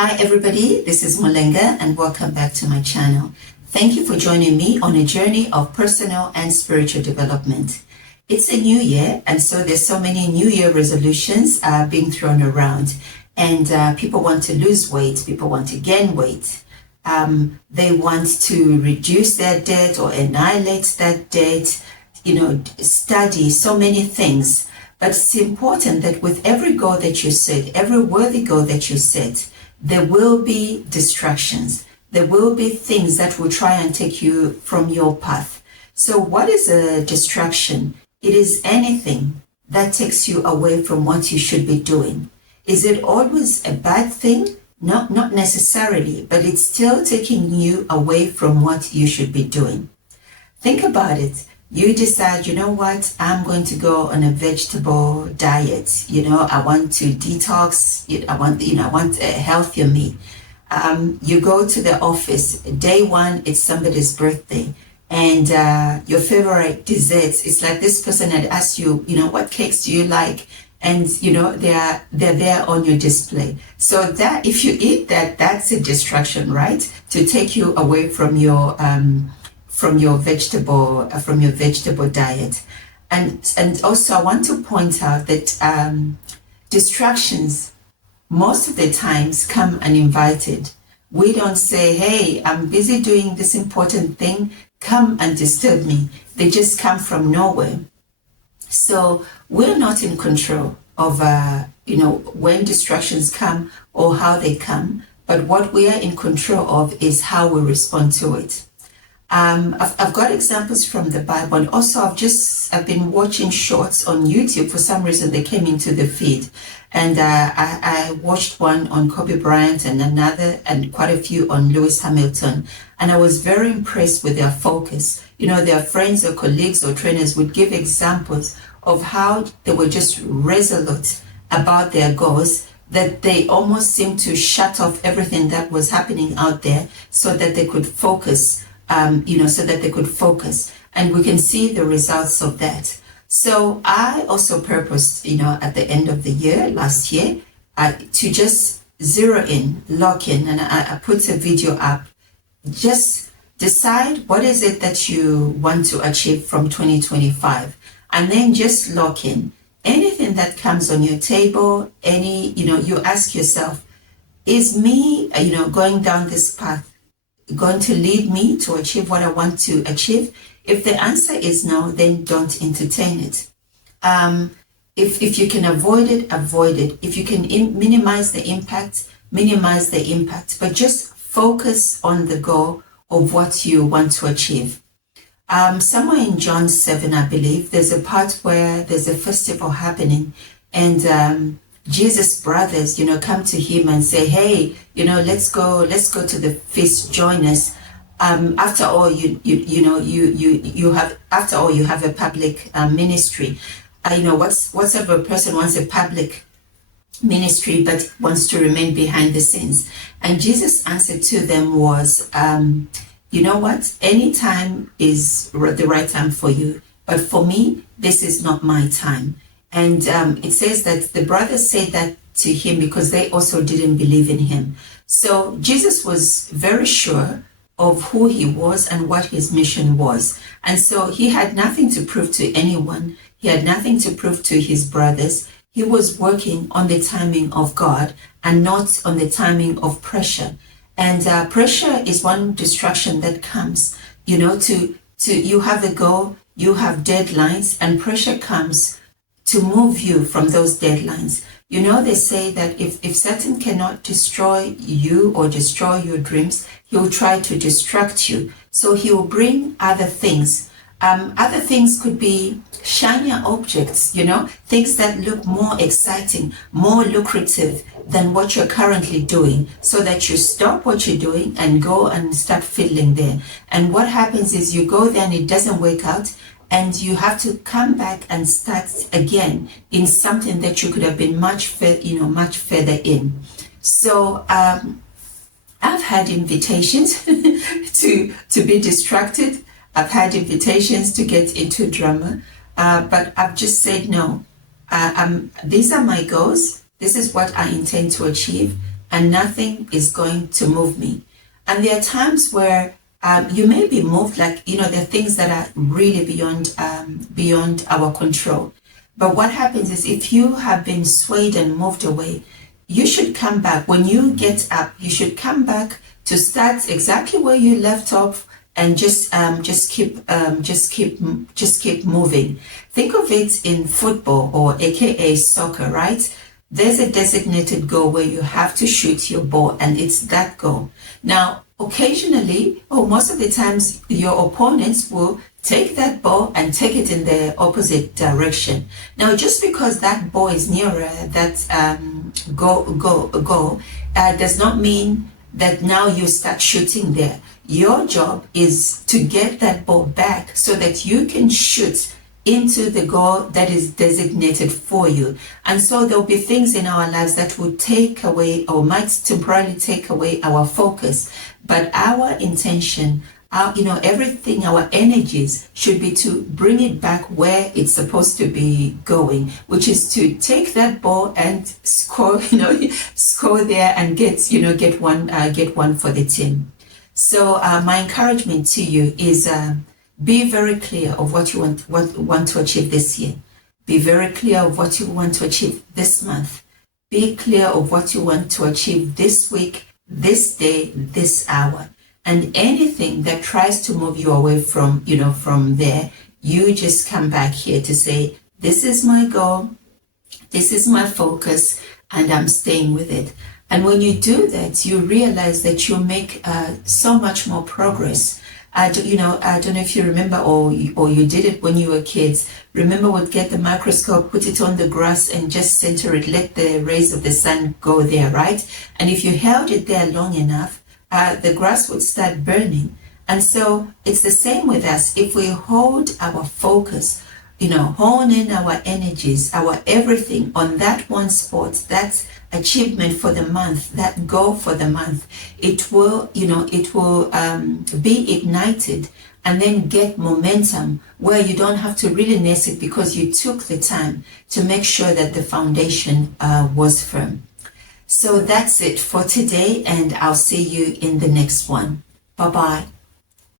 Hi everybody, this is Mulenga and welcome back to my channel. Thank you for joining me on a journey of personal and spiritual development. It's a new year, and so there's so many new year resolutions being thrown around, and people want to lose weight, people want to gain weight. They want to reduce their debt or annihilate that debt, study so many things. But it's important that with every goal that you set, every worthy goal that you set, there will be distractions. There will be things that will try and take you from your path. So what is a distraction? It is anything that takes you away from what you should be doing. Is it always a bad thing? Not necessarily, but it's still taking you away from what you should be doing. Think about it. You decide, you know what, I'm going to go on a vegetable diet. I want to detox. I want a healthier me. You go to the office. Day one, it's somebody's birthday. And your favorite desserts, it's like this person had asked you, what cakes do you like? And, they're there on your display. So that if you eat that, that's a distraction, right? To take you away from your vegetable diet. And also I want to point out that distractions most of the times come uninvited. We don't say, hey, I'm busy doing this important thing, come and disturb me. They just come from nowhere. So we're not in control of when distractions come or how they come, but what we are in control of is how we respond to it. I've got examples from the Bible, and also I've been watching shorts on YouTube. For some reason they came into the feed, and I watched one on Kobe Bryant and another, and quite a few on Lewis Hamilton, and I was very impressed with their focus. Their friends or colleagues or trainers would give examples of how they were just resolute about their goals, that they almost seemed to shut off everything that was happening out there so that they could focus. And we can see the results of that. So I also purposed, at the end of the year, last year, to just zero in, lock in, and I put a video up. Just decide what is it that you want to achieve from 2025, and then just lock in. Anything that comes on your table, you ask yourself, is me, going down this path going to lead me to achieve what I want to achieve? If the answer is no, then don't entertain it. If you can avoid it, avoid it. If you can minimize the impact, minimize the impact. But just focus on the goal of what you want to achieve. Somewhere in John 7, I believe, there's a part where there's a festival happening, and Jesus' brothers, come to him and say, hey, let's go to the feast, join us. After all, you have a public ministry. What sort of a person wants a public ministry but wants to remain behind the scenes? And Jesus' answer to them was, you know what? Any time is the right time for you, but for me, this is not my time. And it says that the brothers said that to him because they also didn't believe in him. So Jesus was very sure of who he was and what his mission was. And so he had nothing to prove to anyone. He had nothing to prove to his brothers. He was working on the timing of God and not on the timing of pressure. And pressure is one distraction that comes, to you have a goal, you have deadlines, and pressure comes to move you from those deadlines. They say that if Satan cannot destroy you or destroy your dreams, he will try to distract you. So he will bring other things. Other things could be shinier objects, things that look more exciting, more lucrative than what you're currently doing, so that you stop what you're doing and go and start fiddling there. And what happens is you go there and it doesn't work out, and you have to come back and start again in something that you could have been much further in. So I've had invitations to be distracted. I've had invitations to get into drama, but I've just said no. These are my goals. This is what I intend to achieve. and nothing is going to move me. And there are times where you may be moved, like, there are things that are really beyond our control. But what happens is, if you have been swayed and moved away, you should come back. When you get up, you should come back to start exactly where you left off, and just keep moving. Think of it in football, or AKA soccer, right? There's a designated goal where you have to shoot your ball, and it's that goal. Now, occasionally, or most of the times, your opponents will take that ball and take it in the opposite direction. Now, just because that ball is nearer that goal does not mean that now you start shooting there. Your job is to get that ball back so that you can shoot into the goal that is designated for you. And so there'll be things in our lives that will take away, or might temporarily take away, our focus. But our intention, everything, our energies should be to bring it back where it's supposed to be going, which is to take that ball and score, score there and get one for the team. So my encouragement to you is, be very clear of what you want to achieve this year. Be very clear of what you want to achieve this month. Be clear of what you want to achieve this week, this day, this hour. And anything that tries to move you away from there, you just come back here to say, this is my goal, this is my focus, and I'm staying with it. And when you do that, you realize that you make so much more progress. I don't know if you remember, or you did it when you were kids. Remember, would get the microscope, put it on the grass, and just center it, let the rays of the sun go there, right? And if you held it there long enough, the grass would start burning. And so it's the same with us. If we hold our focus, hone in our energies, our everything on that one spot, that achievement for the month, that goal for the month, it will be ignited and then get momentum where you don't have to really nurse it, because you took the time to make sure that the foundation was firm. So that's it for today, and I'll see you in the next one. Bye-bye.